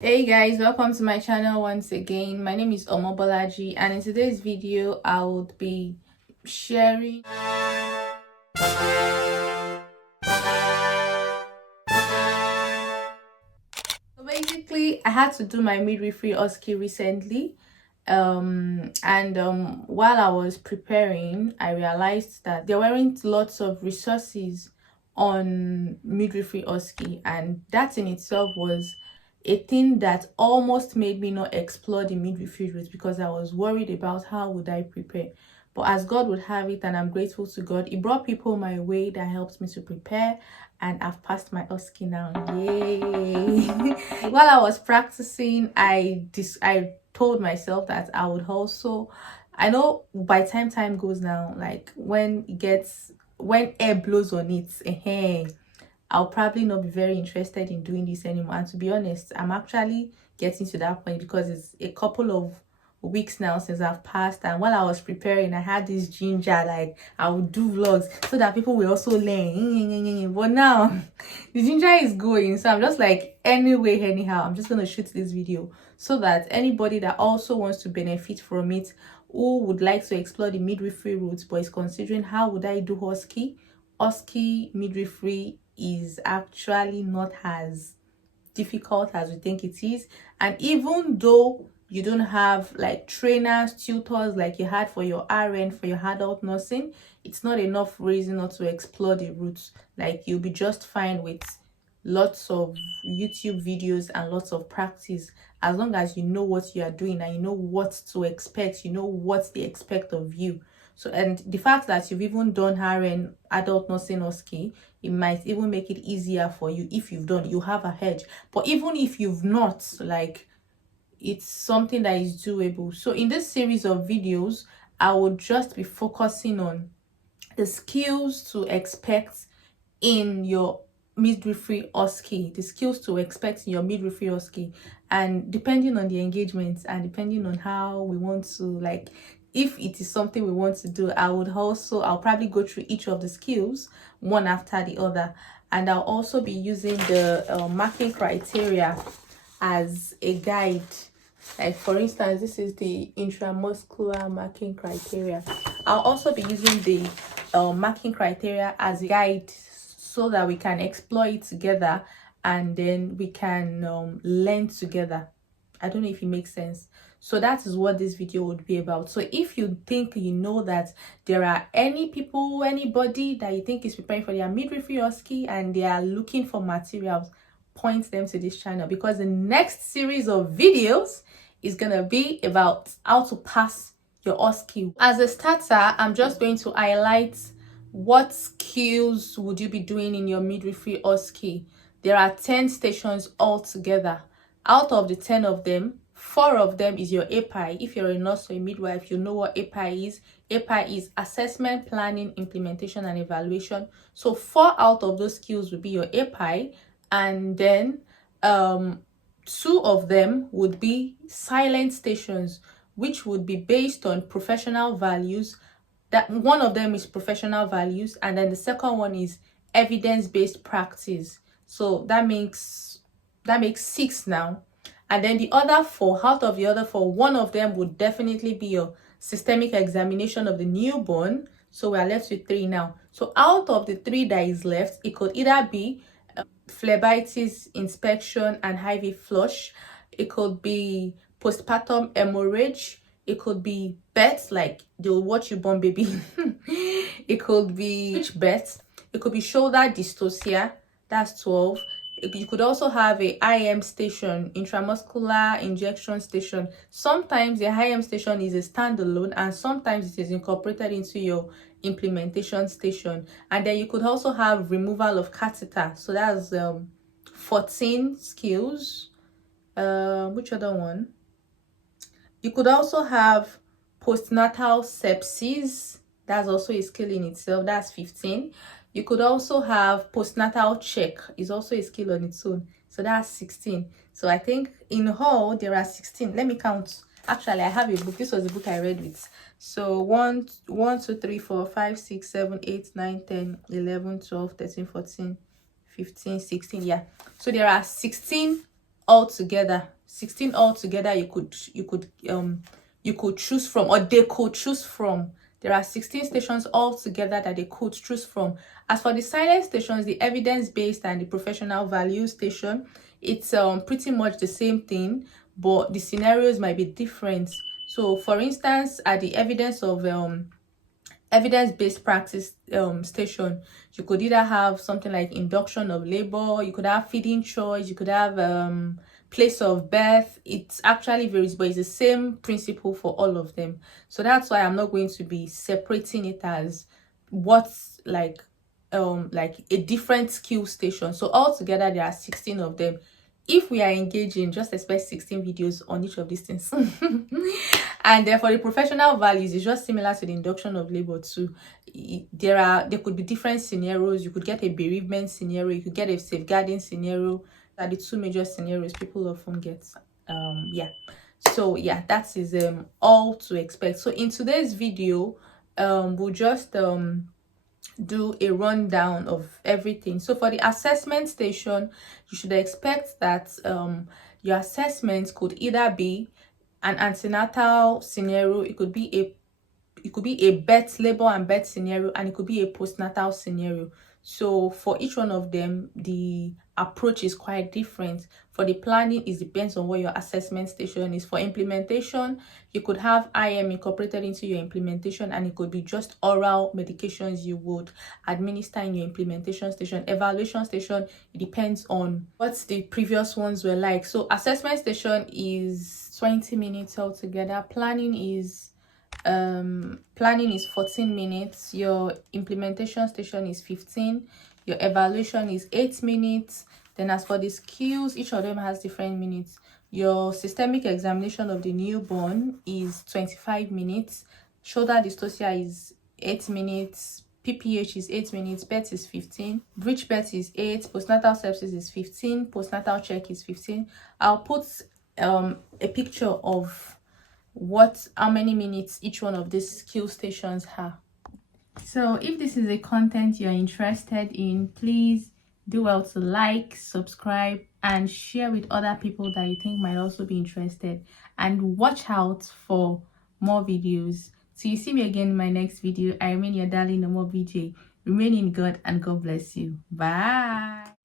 Hey guys, welcome to my channel once again. My name is Omobeejay, and in today's video I would be sharing so basically I had to do my midwifery OSCE recently, and while I was preparing I realized that there weren't lots of resources on midwifery OSCE, and that in itself was a thing that almost made me not explore the midwifery route because I was worried about how would I prepare. But as God would have it, and I'm grateful to God, He brought people my way that helped me to prepare, and I've passed my OSCE now. Yay! While I was practicing, I told myself that I would also, I know by time goes now, like when air blows on it, I'll probably not be very interested in doing this anymore. And to be honest, I'm actually getting to that point because it's a couple of weeks now since I've passed, and while I was preparing I had this ginger, like I would do vlogs so that people will also learn. But now the ginger is going, so I'm just like, anyway, anyhow, I'm just gonna shoot this video so that anybody that also wants to benefit from it, who would like to explore the midwifery route but is considering how would I do OSCE midwifery is actually not as difficult as we think it is. And even though you don't have like trainers, tutors like you had for your RN, for your adult nursing, it's not enough reason not to explore the routes. Like, you'll be just fine with lots of YouTube videos and lots of practice, as long as you know what you are doing and you know what to expect, you know what they expect of you. So, and the fact that you've even done RN, adult nursing OSCE, it might even make it easier for you. If you've done, you have a hedge. But even if you've not, like, it's something that is doable. So in this series of videos, I would just be focusing on the skills to expect in your midwifery OSCE, the skills to expect in your midwifery OSCE. And depending on the engagements and depending on how we want to, like, if it is something we want to do, I'll probably go through each of the skills one after the other, and I'll also be using the marking criteria as a guide. Like, for instance, this is the intramuscular marking criteria. I'll also be using the marking criteria as a guide so that we can explore it together and then we can learn together. I don't know if it makes sense. So that is what this video would be about. So if you think you know that there are anybody that you think is preparing for their midwifery OSCE and they are looking for materials, point them to this channel, because the next series of videos is gonna be about how to pass your OSCE. As a starter, I'm just going to highlight what skills would you be doing in your midwifery OSCE. There are 10 stations altogether. Out of the 10 of them, 4 of them is your API. If you're a nurse or a midwife, you know what API is. API is assessment, planning, implementation, and evaluation. So 4 out of those skills will be your API, and then 2 of them would be silent stations, which would be based on professional values. That one of them is professional values, and then the second one is evidence-based practice. So that makes 6 now. And then the other 4, out of the other 4, one of them would definitely be your systemic examination of the newborn. So we are left with 3 now. So out of the 3 that is left, it could either be phlebitis inspection and IV flush, it could be postpartum hemorrhage, it could be birth, like they'll watch you born baby. It could be birth, it could be shoulder dystocia, that's 12. You could also have a IM station, intramuscular injection station. Sometimes the IM station is a standalone and sometimes it is incorporated into your implementation station. And then you could also have removal of catheter. So that's 14 skills. Which other one? You could also have postnatal sepsis. That's also a skill in itself. That's 15. You could also have postnatal check, is also a skill on its own. So that's 16. So I think in all there are 16. Let me count. Actually, I have a book. This was the book I read with. So 1, 2, 3, 4, 5, 6, 7, 8, 9, 10, 11, 12, 13, 14, 15, 16. Yeah. So there are 16 altogether. 16 altogether you could choose from, or they could choose from. There are 16 stations altogether that they could choose from. As for the silent stations, the evidence-based and the professional value station, it's pretty much the same thing, but the scenarios might be different. So for instance, at the evidence-based practice station, you could either have something like induction of labor, you could have feeding choice, you could have place of birth. It actually varies, but it's the same principle for all of them. So that's why I'm not going to be separating it as what's like a different skill station. So altogether there are 16 of them. If we are engaging, just expect 16 videos on each of these things. And therefore the professional values is just similar to the induction of labor too. There could be different scenarios. You could get a bereavement scenario, you could get a safeguarding scenario. Are the two major scenarios people often get. Yeah, so yeah, that is all to expect. So in today's video, we'll just do a rundown of everything. So for the assessment station, you should expect that your assessment could either be an antenatal scenario, it could be a birth, labor and birth scenario, and it could be a postnatal scenario. So for each one of them, the approach is quite different. For the planning, it depends on what your assessment station is. For implementation, you could have IM incorporated into your implementation, and it could be just oral medications you would administer in your implementation station. Evaluation station, it depends on what the previous ones were like. So assessment station is 20 minutes altogether. Planning is 14 minutes. Your implementation station is 15. Your evaluation is 8 minutes. Then as for the skills, each of them has different minutes. Your systemic examination of the newborn is 25 minutes. Shoulder dystocia is 8 minutes. PPH is 8 minutes. Birth is 15. Breech birth is 8. Postnatal sepsis is 15. Postnatal check is 15. I'll put a picture of how many minutes each one of these skill stations have. So if this is a content you're interested in, please do well to like, subscribe, and share with other people that you think might also be interested, and watch out for more videos. So you see me again in my next video. I remain your darling Omobeejay. Remain in God, and God bless you. Bye.